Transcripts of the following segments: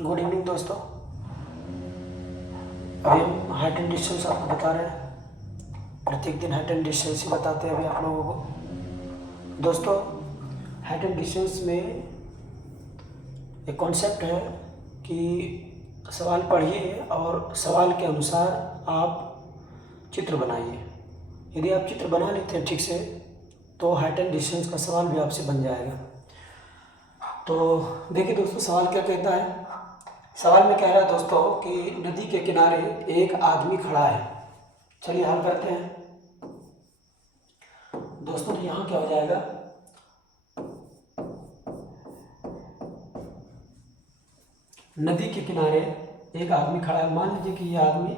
Good evening दोस्तों। अभी हम हाइट एंड डिस्टेंस आपको बता रहे हैं। प्रत्येक दिन हाइट एंड डिस्टेंस ही बताते हैं अभी आप लोगों को। दोस्तों, हाइट एंड डिस्टेंस में एक कॉन्सेप्ट है कि सवाल पढ़िए और सवाल के अनुसार आप चित्र बनाइए। यदि आप चित्र बना लेते हैं ठीक से तो हाइट एंड डिस्टेंस का सवाल भी आपसे बन जाएगा। तो देखिए दोस्तों, सवाल क्या कहता है। सवाल में कह रहा है दोस्तों कि नदी के किनारे एक आदमी खड़ा है। चलिए हल करते हैं दोस्तों। तो यहाँ क्या हो जाएगा, नदी के किनारे एक आदमी खड़ा है। मान लीजिए कि ये आदमी,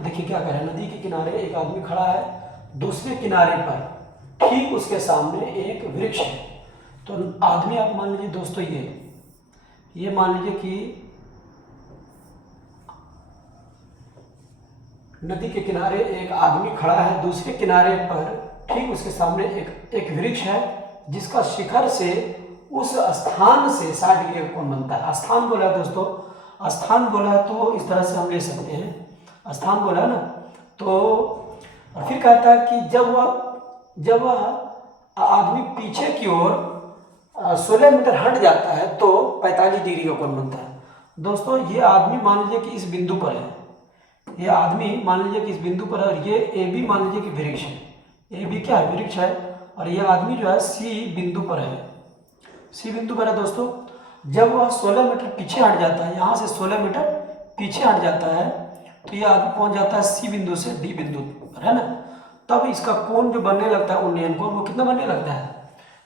देखिए क्या कह रहा है, नदी के किनारे एक आदमी खड़ा है, दूसरे किनारे पर ठीक उसके सामने एक वृक्ष है। तो आदमी आप मान लीजिए दोस्तों, ये मान लीजिए कि नदी के किनारे एक आदमी खड़ा है, दूसरे किनारे पर ठीक उसके सामने एक वृक्ष है जिसका शिखर से उस स्थान से 60 डिग्री का कोण बनता है। स्थान बोला है दोस्तों, स्थान बोला है तो इस तरह से हम ले सकते हैं। स्थान बोला है ना, तो और फिर कहता है कि जब वह आदमी पीछे की ओर 16 मीटर हट जाता है तो 45 डिग्री का कोण बनता है। दोस्तों, ये आदमी मान लीजिए कि इस बिंदु पर है, ये आदमी मान लीजिए कि इस बिंदु पर है, और ये ए बी मान लीजिए कि वृक्ष है। ए बी क्या है, वृक्ष है। और ये आदमी जो है सी बिंदु पर है, सी बिंदु पर है दोस्तों। जब वह 16 मीटर पीछे हट जाता है, यहाँ से 16 मीटर पीछे हट जाता है तो ये आदमी पहुँच जाता है सी बिंदु से डी बिंदु पर, है ना। तब इसका कोण जो बनने लगता है, उन्नयन कोण, वो कितना बनने लगता है।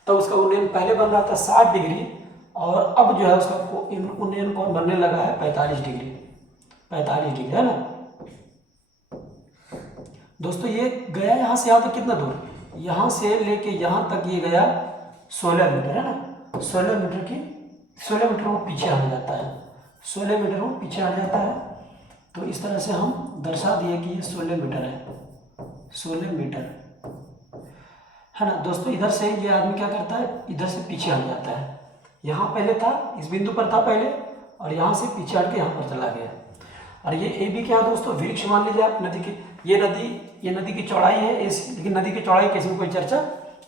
तब उसका उन्नयन पहले बन रहा था 60 डिग्री और अब जो है उसका उन्नयन कोण बनने लगा है 45 डिग्री, 45 डिग्री, है ना। दोस्तों, ये गया यहाँ से यहाँ तक कितना दूर, यहाँ से लेके यहाँ तक ये गया 16 मीटर, है ना। 16 मीटर वो पीछे हट जाता है, 16 मीटर वो पीछे हट जाता है। तो इस तरह से हम दर्शा दिए कि ये 16 मीटर है, 16 मीटर, है ना दोस्तों। इधर से ये आदमी क्या करता है, इधर से पीछे हट जाता है। यहाँ पहले था, इस बिंदु पर था पहले, और यहाँ से पीछे हट के यहाँ पर चला गया। और ये ए बी क्या है दोस्तों, वृक्ष मान लीजिए आप। नदी की ये नदी की चौड़ाई है ऐसी, लेकिन नदी की चौड़ाई की इसमें कोई चर्चा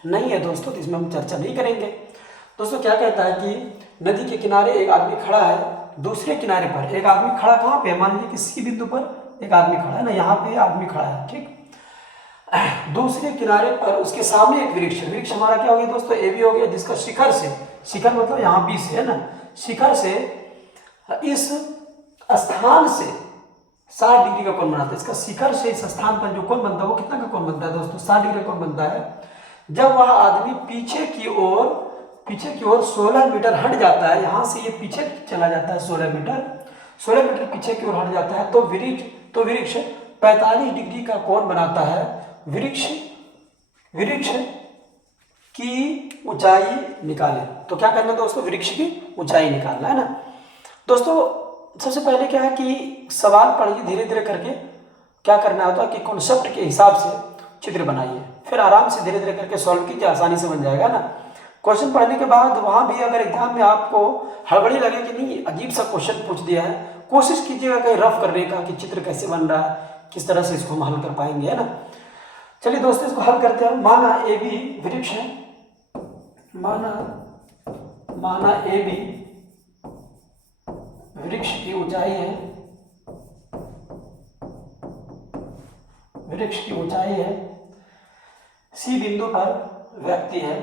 नहीं है दोस्तों, तो इसमें हम चर्चा नहीं करेंगे। दोस्तों, क्या कहता है कि नदी के किनारे एक आदमी खड़ा है, दूसरे किनारे पर एक आदमी खड़ा, कहाँ पे, मान लीजिए कि सी बिंदु पर एक आदमी खड़ा है ना, यहाँ पे आदमी खड़ा है, ठीक। दूसरे किनारे पर उसके सामने एक वृक्ष है। वृक्ष हमारा क्या हो गया दोस्तों, ए बी हो गया, जिसका शिखर से, शिखर मतलब यहाँ बी से, है ना, शिखर से इस स्थान से 60 डिग्री का कोण बनाता है। इसका शिखर से इस स्थान पर जो कोण बनता है वो कितना का कोण बनता है दोस्तों, 60 डिग्री का कोण बनता है। जब वह आदमी पीछे की ओर 16 मीटर हट जाता है, यहाँ से ये पीछे चला जाता है 16 मीटर पीछे की ओर हट जाता है, तो वृक्ष 45 डिग्री का कोण बनाता है। वृक्ष की ऊंचाई निकाले। तो क्या करना दोस्तों, वृक्ष की ऊंचाई निकालना, है ना। दोस्तों, सबसे पहले क्या है कि सवाल पढ़िए धीरे धीरे करके, क्या करना होता है कि कॉन्सेप्ट के हिसाब से चित्र बनाइए, फिर आराम से धीरे धीरे करके सॉल्व कीजिए, आसानी से बन जाएगा ना। क्वेश्चन पढ़ने के बाद वहाँ भी अगर एग्जाम में आपको हड़बड़ी लगे कि नहीं अजीब सा क्वेश्चन पूछ दिया है, कोशिश कीजिएगा कहीं रफ करने का कि चित्र कैसे बन रहा है, किस तरह से इसको हम हल कर पाएंगे, है ना। चलिए दोस्तों, इसको हल करते हैं। माना ए बी वृक्ष है, माना ए बी वृक्ष की ऊंचाई है, वृक्ष की ऊंचाई है, सी बिंदु पर व्यक्ति है,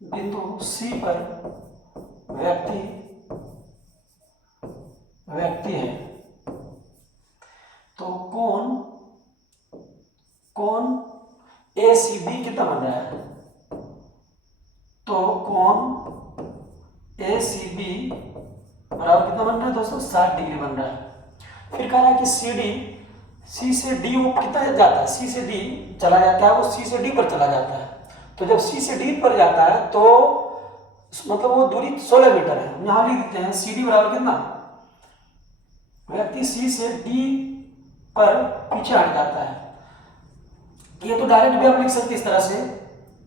बिंदु सी पर व्यक्ति है। तो कोण ए सी बी कितना बन रहा है, तो कोण ए सी बी बराबर कितना बन रहा है दोस्तों, 60 डिग्री बन रहा है। फिर कह रहा है कि सी से डी वो कितना जाता है, सी से डी चला जाता है, वो सी से डी पर चला जाता है। तो जब सी से डी पर जाता है तो मतलब वो दूरी 16 मीटर है। यहाँ लिख देते हैं सी डी बराबर कितना, व्यक्ति सी से डी पर पीछे हट जाता है। ये तो डायरेक्ट भी आप लिख सकते इस तरह से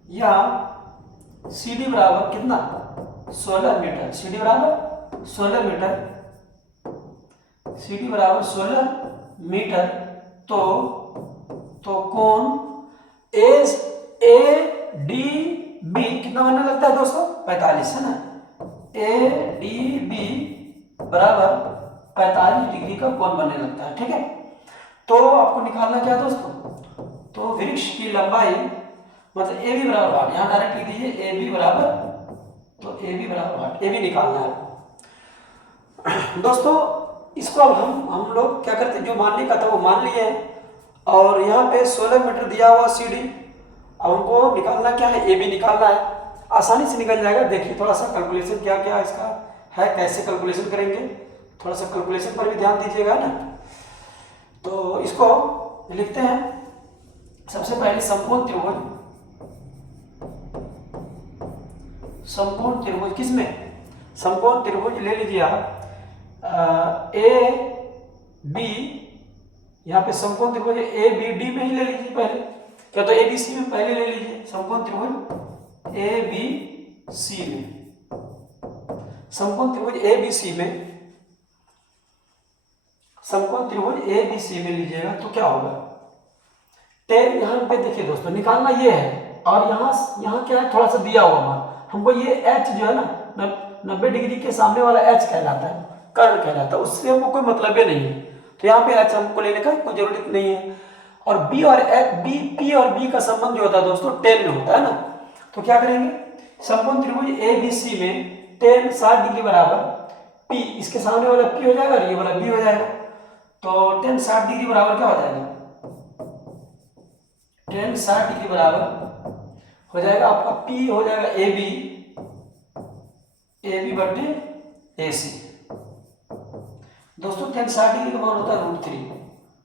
या सी डी बराबर कितना 16 मीटर, सी डी बराबर 16 मीटर, सी डी बराबर 16 मीटर, तो कौन एस ए डी बी कितना बनने लगता है दोस्तों 45 है ना, ए डी बी बराबर 45 डिग्री का कोण बनने लगता है। ठीक है, तो आपको निकालना क्या दोस्तों, तो वृक्ष की लंबाई मतलब ए बी बराबर 8, यहाँ डायरेक्ट लिख दीजिए ए बी बराबर, तो ए बी बराबर 8, ए बी निकालना है दोस्तों। इसको अब हम लोग क्या करते हैं, जो मानने का था वो मान लिए हैं, और यहाँ पे 16 मीटर दिया हुआ सी डी, अब हमको निकालना क्या है, ए बी निकालना है, आसानी से निकल जाएगा। देखिए थोड़ा सा कैलकुलेशन क्या क्या इसका है, कैसे कैलकुलेशन करेंगे, थोड़ा सा कैलकुलेशन पर भी ध्यान दीजिएगा ना। तो इसको लिखते हैं, सबसे पहले समकोण त्रिभुज, समकोण त्रिभुज किसमें, समकोण त्रिभुज ले लीजिए आप ए बी, यहाँ पे समकोण त्रिभुज ए बी डी में ही ले लीजिए पहले, क्या तो ए बी सी में पहले ले लीजिए समकोण त्रिभुज ए बी सी में, समकोण त्रिभुज ए बी सी में, समकोण त्रिभुज ए बी सी में लीजिएगा तो क्या होगा, टेन यहाँ पे देखिए दोस्तों निकालना ये है, और यहाँ क्या है थोड़ा सा दिया हुआ मान, हमको ये एच जो है ना 90 डिग्री के सामने वाला एच कहलाता है, कर्ण कहलाता है, उससे हमको कोई मतलब ही नहीं है, तो यहाँ पे एच हमको लेने का कोई जरूरत नहीं है। और बी और बी पी और बी का संबंध जो होता है दोस्तों टेन में होता है ना, तो क्या करेंगे, समकोण त्रिभुज ए बी सी में टेन 60 डिग्री बराबर पी, इसके सामने वाला पी हो जाएगा और ये वाला बी हो जाएगा, तो टेन 60 डिग्री बराबर क्या हो जाएगा, टेन 60 डिग्री बराबर हो जाएगा आपका पी हो जाएगा ए बी बटे ए सी। दोस्तों टेन 60 डिग्री का मान होता है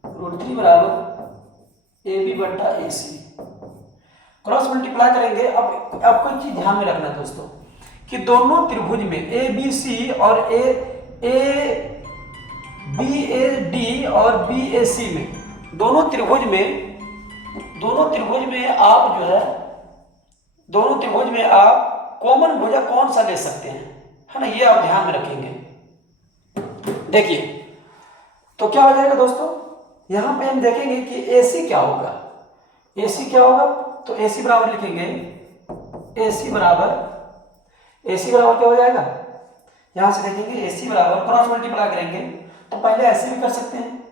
√3 बराबर ए बी बट्टा ए सी, क्रॉस मल्टीप्लाई करेंगे। अब आपको एक चीज ध्यान में रखना है दोस्तों कि दोनों त्रिभुज में ए बी सी और ए बी ए डी और बी ए सी में, दोनों त्रिभुज में आप कॉमन भुजा कौन सा ले सकते हैं, है ना, ये आप ध्यान में रखेंगे। देखिए तो क्या हो जाएगा दोस्तों, यहां पे हम देखेंगे कि AC क्या होगा, AC क्या होगा, तो AC बराबर लिखेंगे, AC बराबर क्या हो जाएगा, यहां से देखेंगे AC बराबर क्रॉस मल्टीप्लाई करेंगे तो पहले ऐसे भी कर सकते हैं,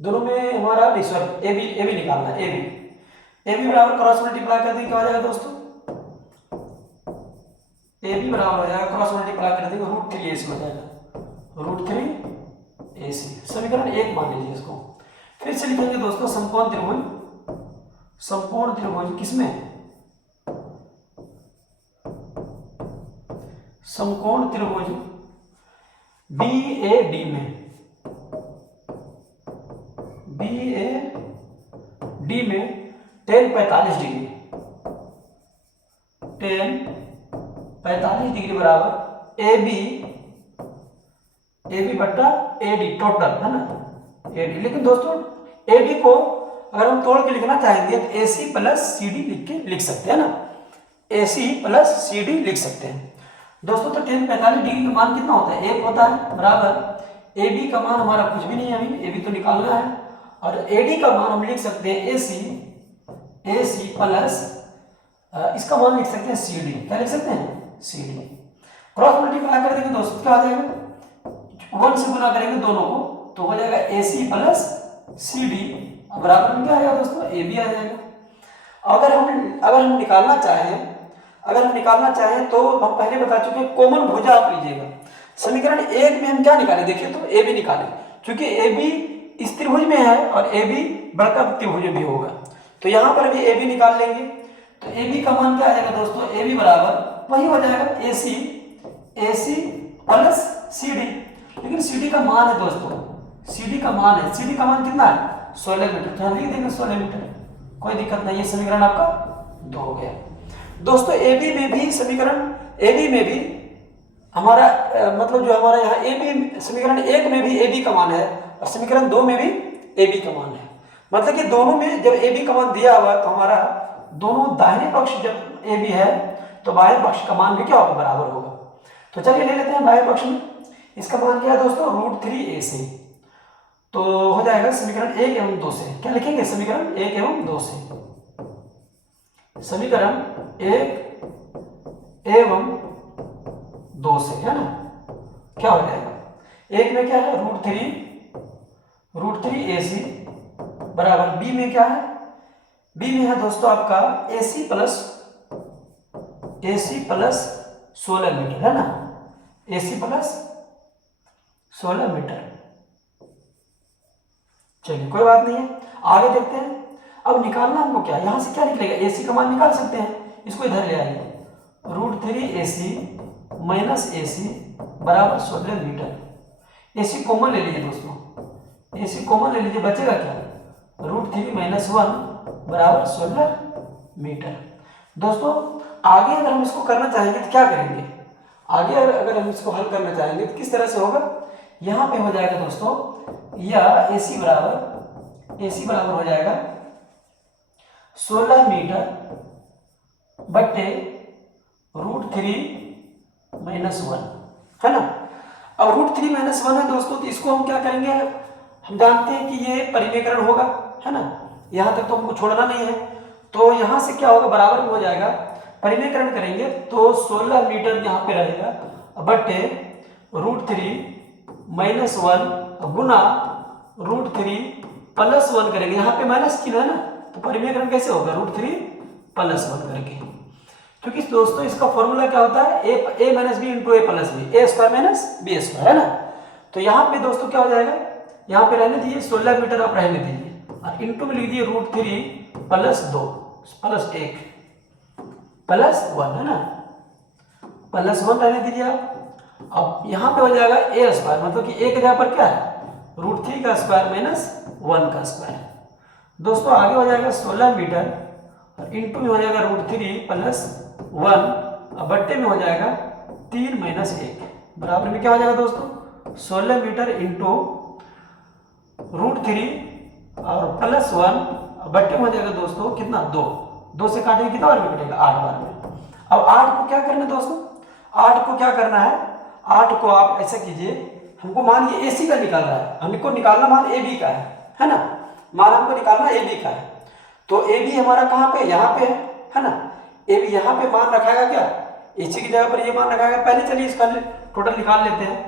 दोनों में हमारा सॉरी ए बी निकालना है, ए बी बराबर क्रॉस मल्टीप्लाई कर देंगे क्या हो जाएगा दोस्तों, ए बी बराबर हो जाएगा क्रॉस मल्टीप्लाई कर देंगे √3 AC हो जाएगा, √3 AC, समीकरण 1 मान लीजिए इसको। फिर से लिखेंगे दोस्तों समकोण त्रिभुज किसमें, समकोण त्रिभुज BAD में, BAD में टेन 45 डिग्री, टेन 45 डिग्री बराबर ए बी बट्टा AD टोटल है ना, AD। लेकिन दोस्तों AD को अगर हम तोड़ के लिखना चाहेंगे तो AC प्लस CD लिख सकते हैं ना, AC प्लस CD लिख सकते हैं दोस्तों। तो टेन 45 डिग्री का मान कितना होता है, 1 होता है, बराबर AB का मान हमारा कुछ भी नहीं है, अभी AB तो निकालना है, और AD का मान हम लिख सकते हैं AC प्लस इसका मान लिख सकते हैं CD, क्या लिख सकते हैं CD, क्रॉस मल्टीप्लाई कर देंगे दोस्तों क्या आ जाएगा, 1 से गुना करेंगे दोनों को तो हो जाएगा AC प्लस CD, बराबर में क्या आएगा दोस्तों AB आ जाएगा। अगर हम निकालना चाहें तो हम पहले बता चुके हैं कॉमन भुजा आप लीजिएगा, समीकरण 1 में हम क्या निकाले, देखिए तो AB निकाले, क्योंकि AB इस त्रिभुज में है और AB बड़का त्रिभुज में भी होगा, तो यहाँ पर भी AB निकाल लेंगे, तो AB का मान क्या आ जाएगा दोस्तों, AB बराबर वही हो जाएगा AC प्लस CD, लेकिन CD का मान है दोस्तों, CD का मान कितना है 16 मीटर, तो लिख देंगे 16 मीटर, कोई दिक्कत नहीं, ये समीकरण आपका 2 हो गया दोस्तों। AB में भी हमारा मतलब जो हमारा यहाँ AB समीकरण 1 में भी AB का मान है और समीकरण 2 में भी AB का मान है, मतलब कि दोनों में जब AB का मान दिया हुआ तो हमारा दोनों दाहिने पक्ष जब ए बी है तो बाह्य पक्ष का मान भी क्या होगा, बराबर होगा। तो चलिए ले लेते हैं बाह्य पक्ष में, इसका मान क्या है दोस्तों, √3ac। तो हो जाएगा समीकरण 1 एवं 2 से, क्या लिखेंगे, समीकरण 1 एवं 2 से, समीकरण 1 एवं 2 से, है ना, क्या हो जाएगा, एक में क्या है √3ac बराबर बी में क्या है, बी में है दोस्तों आपका AC प्लस 16 मीटर, है ना, AC प्लस 16 मीटर। चलिए कोई बात नहीं है, आगे देखते हैं। अब निकालना हमको क्या, यहां से क्या निकलेगा, AC का मान निकाल सकते हैं, इसको इधर ले आइए, √3ac माइनस AC बराबर 16 मीटर। AC कॉमन ले लीजिए दोस्तों, AC कॉमन ले लीजिए, बचेगा क्या, √3 - 1 बराबर 16 मीटर। दोस्तों आगे अगर हम इसको करना चाहेंगे तो क्या करेंगे, आगे अगर हम इसको हल करना चाहेंगे तो किस तरह से होगा, यहाँ पे हो जाएगा दोस्तों, या AC बराबर हो जाएगा 16 मीटर बट्टे √3 - 1, है ना। अब √3 - 1 है दोस्तों, तो इसको हम क्या करेंगे, हम जानते हैं कि ये परिमेकरण होगा, है ना, यहां तक तो हमको छोड़ना नहीं है। तो यहां से क्या होगा, बराबर में हो जाएगा, परिमेकरण करेंगे तो 16 मीटर यहां पे रहेगा बट्टे √3 - 1 गुना √3 + 1 करेंगे, यहाँ पे माइनस चिन्ह है ना, तो परिमेकरण कैसे होगा, √3 + 1 करके। क्योंकि दोस्तों इसका फॉर्मूला क्या होता है, a - b × a + b, a² - b², है ना। तो यहाँ पे दोस्तों क्या हो जाएगा, यहाँ पे रहने दीजिए 16 मीटर आप रहने दीजिए, और इंटू में लिख दिए √3 + 2 + 1 + 1, है ना, +1 रहने दीजिए आप। अब यहाँ पे हो जाएगा a², मतलब कि a की जगह पर क्या है, √3 का स्क्वायर माइनस 1 का स्क्वायर। दोस्तों आगे हो जाएगा 16 मीटर और इंटू में हो जाएगा √3 + 1 और बट्टे में हो जाएगा 3 - 1 बराबर में क्या हो जाएगा दोस्तों, 16 मीटर इंटू √3 और +1 और बट्टे में हो जाएगा दोस्तों कितना, 2 से काटेंगे कितना बार में कटेगा, 8 बार में। अब 8 को क्या करना है दोस्तों, 8 को क्या करना है, 8 को आप ऐसा कीजिए, हमको मान ये AC का निकालना है, हमको निकालना मान AB का है ना, मान हमको निकालना AB का है। तो AB हमारा कहाँ पे, यहाँ पे है ना, AB यहाँ पे मान रखाएगा क्या, AC की जगह पर ये मान रखाएगा। पहले चलिए इसका टोटल निकाल लेते हैं,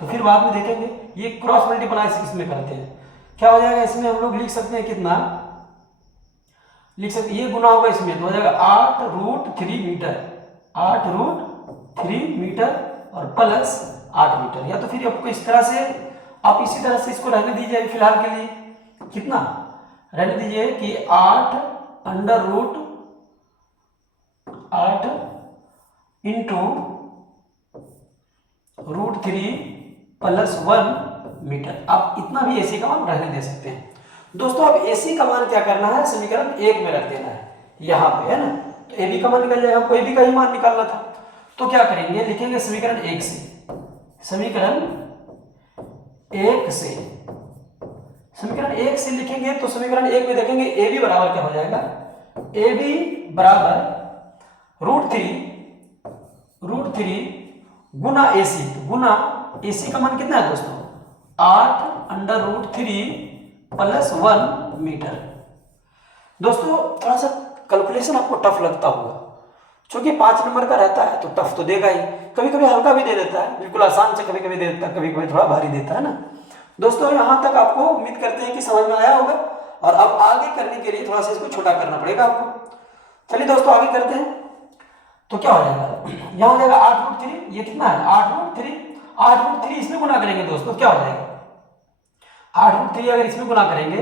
तो फिर बाद में देखेंगे। ये क्रॉस मल्टीप्लाई इसमें करते हैं, क्या हो जाएगा, इसमें हम लोग लिख सकते हैं कितना, लिख सकते, ये गुना होगा इसमें तो हो जाएगा 8√3 मीटर, 8√3 मीटर और प्लस 8 मीटर। या तो फिर आपको इस तरह से, आप इसी तरह से इसको रहने दीजिए फिलहाल के लिए, कितना रहने दीजिए कि 8 इंटू √3 + 1 मीटर। आप इतना भी AC का मान रहने दे सकते हैं। दोस्तों अब AC का मान क्या करना है, समीकरण 1 में रख देना है, यहाँ पे है ना, तो AB का मान निकल जाएगा, हमको AB का ही मान निकालना था। तो क्या करेंगे, लिखेंगे समीकरण 1 से, समीकरण 1 से, समीकरण 1 से लिखेंगे तो समीकरण 1 में देखेंगे AB बराबर क्या हो जाएगा, AB बराबर √3 गुना AC, गुना AC का मान कितना है दोस्तों, 8√3 + 1 मीटर। दोस्तों थोड़ा सा कैलकुलेशन आपको टफ लगता होगा, क्योंकि 5 नंबर का रहता है तो टफ तो देगा ही, कभी कभी हल्का भी दे देता है, बिल्कुल आसान से कभी कभी दे देता है, कभी कभी थोड़ा भारी देता है ना। दोस्तों यहाँ तक आपको उम्मीद करते हैं कि समझ में आया होगा, और अब आगे करने के लिए थोड़ा सा इसको छोटा करना पड़ेगा आपको। चलिए दोस्तों आगे करते हैं, तो क्या हो जाएगा, यहाँ हो जाएगा 8√3, ये कितना है 8√3 इसमें गुना करेंगे दोस्तों, क्या हो जाएगा 8√3 अगर इसमें गुना करेंगे,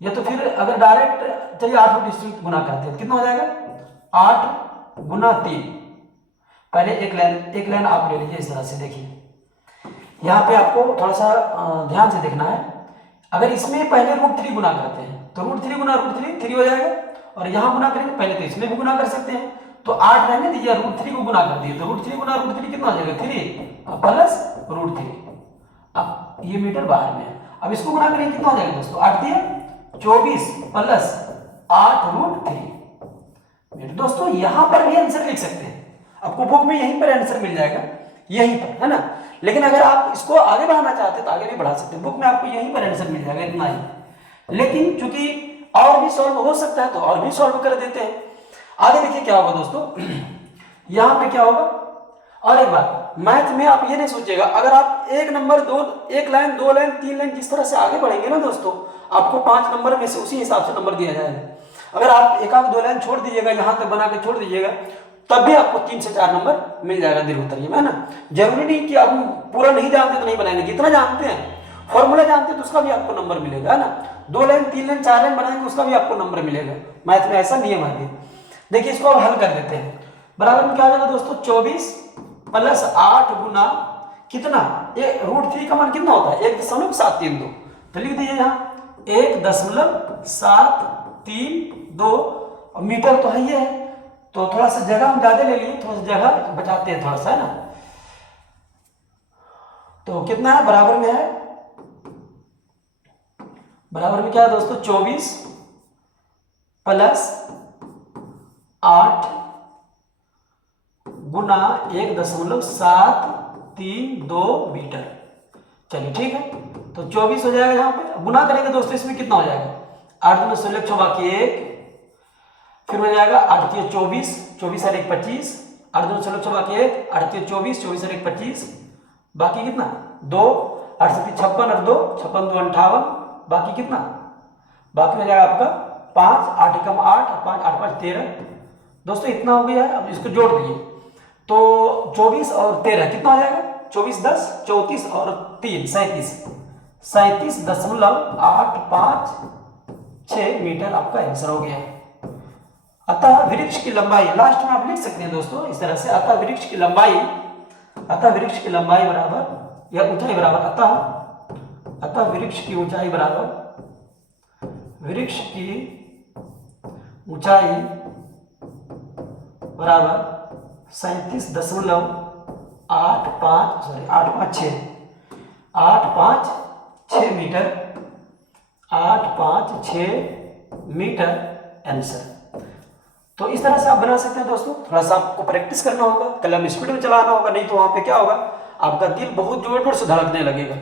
या तो फिर अगर डायरेक्ट चलिए 8√3 इसमें गुना करते हैं, कितना हो जाएगा 8 गुना 3। पहले एक लाइन आप ले लीजिए इस तरह से, देखिए यहाँ पे आपको थोड़ा सा ध्यान से देखना है। अगर इसमें पहले √3 गुना करते हैं तो √3 गुना √3 3 हो जाएगा, और यहाँ गुना करेंगे पहले तो इसमें भी गुना कर सकते हैं, तो 8 रहने दीजिए, √3 को गुना कर दिए तो √3 गुना √3 कितना हो जाएगा 3 प्लस √3। अब ये मीटर बाहर में है, अब इसको गुना करेंगे कितना हो जाएगा दोस्तों, 8 दिए 24 प्लस 8√3 मीटर। दोस्तों यहाँ पर भी आंसर लिख सकते हैं, आपको बुक में यहीं पर आंसर मिल जाएगा, यहीं पर, है ना। लेकिन अगर आप इसको आगे बढ़ाना चाहते हैं तो आगे भी बढ़ा सकते हैं, बुक में आपको यहीं पर आंसर मिल जाएगा, इतना ही। लेकिन चूंकि और भी सॉल्व हो सकता है तो और भी सॉल्व कर देते हैं। आगे देखिए क्या होगा दोस्तों, यहाँ पे क्या होगा। और एक बात, मैथ में आप ये नहीं सोचिएगा, अगर आप एक नंबर दो, एक लाइन, दो लाइन, तीन लाइन, जिस तरह से आगे बढ़ेंगे ना दोस्तों, आपको 5 नंबर में से उसी हिसाब से नंबर दिया जाएगा। अगर आप एक आध दो लाइन छोड़ दीजिएगा, यहाँ तक बना के छोड़ दीजिएगा, तब भी आपको 3 से 4 नंबर मिल जाएगा दीर्घ उत्तरीय में, है ना। जरूरी नहीं कि आप पूरा नहीं जानते तो नहीं बनाएंगे, जितना जानते हैं, फॉर्मूला जानते हैं तो उसका भी आपको नंबर मिलेगा, है ना। 2 लाइन, 3 लाइन, 4 लाइन बनाएंगे उसका भी आपको नंबर मिलेगा। मैथ में ऐसा नियम है। देखिए इसको अब हल कर देते हैं। बराबर में क्या हो जाएगा दोस्तों, 24 प्लस 8 गुना कितना, ये √3 का मान कितना होता है, 1.732। तो लिख दीजिए यहाँ 1.732। मीटर तो है ये है, तो थोड़ा सा जगह हम ज्यादा ले लिए, थोड़ा सा जगह बचाते हैं थोड़ा सा, है ना। तो कितना है, बराबर में है, बराबर में क्या है दोस्तों, 24 प्लस 8 गुना 1.732 मीटर। चलिए ठीक है, तो 24 हो जाएगा। यहाँ पे गुना करेंगे दोस्तों, इसमें कितना हो जाएगा, 8 दूनी 16, 6 बाकी 1, फिर हो जाएगा 8 3 24, 24 और 1 25, 8 दूनी 16, 6 बाकी 1, 8 3 24, 24 और 1 25, बाकी कितना 2, 8 7 56 और 2, 56 2 58, बाकी कितना, बाकी हो जाएगा आपका 5, 8 एकम 8, 5 8 5 13। दोस्तों इतना हो गया है। अब इसको जोड़ दीजिए, तो 24 और 13 कितना हो जाएगा, 24 10, 34 और 3 37, 37.856 मीटर आपका आंसर हो गया। अतः वृक्ष की लंबाई, लास्ट में आप लिख सकते हैं दोस्तों इस तरह से, अतः वृक्ष की लंबाई बराबर या ऊंचाई बराबर, अतः वृक्ष की ऊंचाई बराबर, वृक्ष की ऊंचाई बराबर 37.856 मीटर, 856 मीटर आंसर। तो इस तरह से आप बना सकते हैं दोस्तों। थोड़ा सा आपको प्रैक्टिस करना होगा, कलम स्पीड में चलाना होगा, नहीं तो वहां पे क्या होगा, आपका दिल बहुत जोर जोर से धड़कने लगेगा।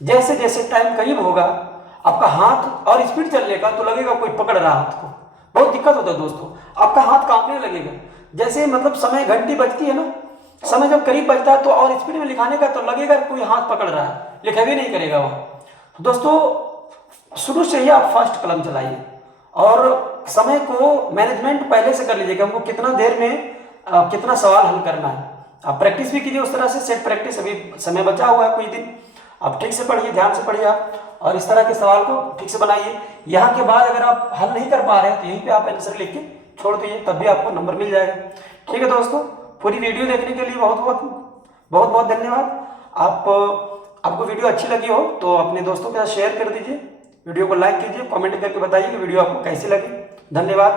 जैसे जैसे टाइम करीब होगा, आपका हाथ और स्पीड चलने का, तो लगेगा कोई पकड़ रहा हाथ को, बहुत दिक्कत होता है दोस्तों, आपका हाथ कांपने लगेगा। जैसे मतलब समय घंटी बजती है ना, समय जब करीब बजता है तो और स्पीड में लिखाने का, तो लगेगा कोई हाथ पकड़ रहा है, लिखा भी नहीं करेगा वहां। तो दोस्तों शुरू से ही आप फास्ट कलम चलाइए और समय को मैनेजमेंट पहले से कर लीजिए कि हमको कितना देर में कितना सवाल हल करना है। आप प्रैक्टिस भी कीजिए उस तरह से, सेट प्रैक्टिस, अभी समय बचा हुआ है कोई दिन, आप ठीक से पढ़िए, ध्यान से पढ़िए आप, और इस तरह के सवाल को ठीक से बनाइए। यहाँ के बाद अगर आप हल नहीं कर पा रहे हैं तो यहीं पे आप आंसर लिख के छोड़ दीजिए, तब भी आपको नंबर मिल जाएगा। ठीक है दोस्तों, पूरी वीडियो देखने के लिए बहुत धन्यवाद। आपको वीडियो अच्छी लगी हो तो अपने दोस्तों के साथ शेयर कर दीजिए, वीडियो को लाइक कीजिए, कमेंट करके बताइए कि वीडियो आपको कैसी लगी। धन्यवाद।